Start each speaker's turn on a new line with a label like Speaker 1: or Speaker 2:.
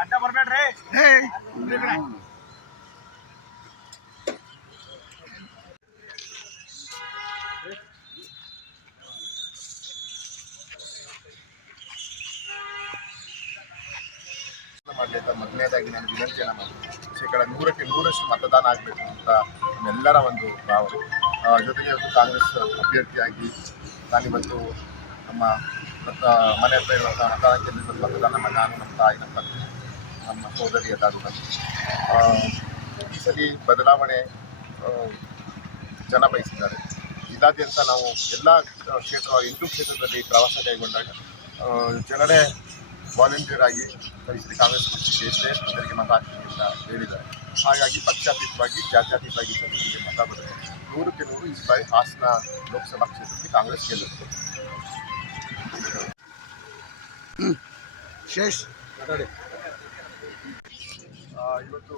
Speaker 1: ಅಡ್ಡ ಬರ್ಬೇಡ್ರಿ.
Speaker 2: ಮೊದಲನೇದಾಗಿ ನಾನು ವಿನಂತಿಯನ್ನು ಮಾಡ್ತೀನಿ. ಶೇಕಡ ನೂರಕ್ಕೆ ನೂರಷ್ಟು ಮತದಾನ ಆಗಬೇಕು ಅಂತ ನಮ್ಮೆಲ್ಲರ ಒಂದು ಭಾವನೆ. ಆ, ಜೊತೆಗೆ ಇವತ್ತು ಕಾಂಗ್ರೆಸ್ ಅಭ್ಯರ್ಥಿಯಾಗಿ ನಾನಿವತ್ತು ನಮ್ಮ ಮತ ಮನೆ ಹತ್ರ ಇರುವಂಥ ಮತದಾನ ಕೇಂದ್ರದಲ್ಲಿ ಮತದಾನ ಮಾಡಿ ನಾನು ನಮ್ಮ ತಾಯಿ ನಮ್ಮ ಪತ್ನಿ ನಮ್ಮ ಸಹೋದರಿಯ ತಾಲೂಕಲ್ಲಿ ಈ ಸರಿ ಬದಲಾವಣೆ ಜನ ಬಯಸಿದ್ದಾರೆ. ಇದಾದ್ಯಂತ ನಾವು ಎಲ್ಲ ಕ್ಷೇತ್ರ, ಹಿಂದೂ ಕ್ಷೇತ್ರದಲ್ಲಿ ಪ್ರವಾಸ ಕೈಗೊಂಡಾಗ ಜನರೇ ವಾಲಂಟಿಯರ್ ಆಗಿ ಪರಿಸ್ಥಿತಿ ಕಾಂಗ್ರೆಸ್ ಪಕ್ಷಕ್ಕೆ ಅದರಿಗೆ ಮತ ಹಾಕ್ತೀನಿ ಅಂತ ಹೇಳಿದ್ದಾರೆ. ಹಾಗಾಗಿ ಪಕ್ಷಾತೀತವಾಗಿ, ಜಾತ್ಯಾತೀತವಾಗಿ ಜನರಿಗೆ ಮತ ಬರುತ್ತೆ. ನೂರಕ್ಕೆ ನೂರು ಈ ಬಾರಿ ಹಾಸನ ಲೋಕಸಭಾ ಕ್ಷೇತ್ರಕ್ಕೆ ಕಾಂಗ್ರೆಸ್ ಗೆಲ್ಲುತ್ತೆ.
Speaker 3: ಶೇಷ್
Speaker 2: ಆ, ಇವತ್ತು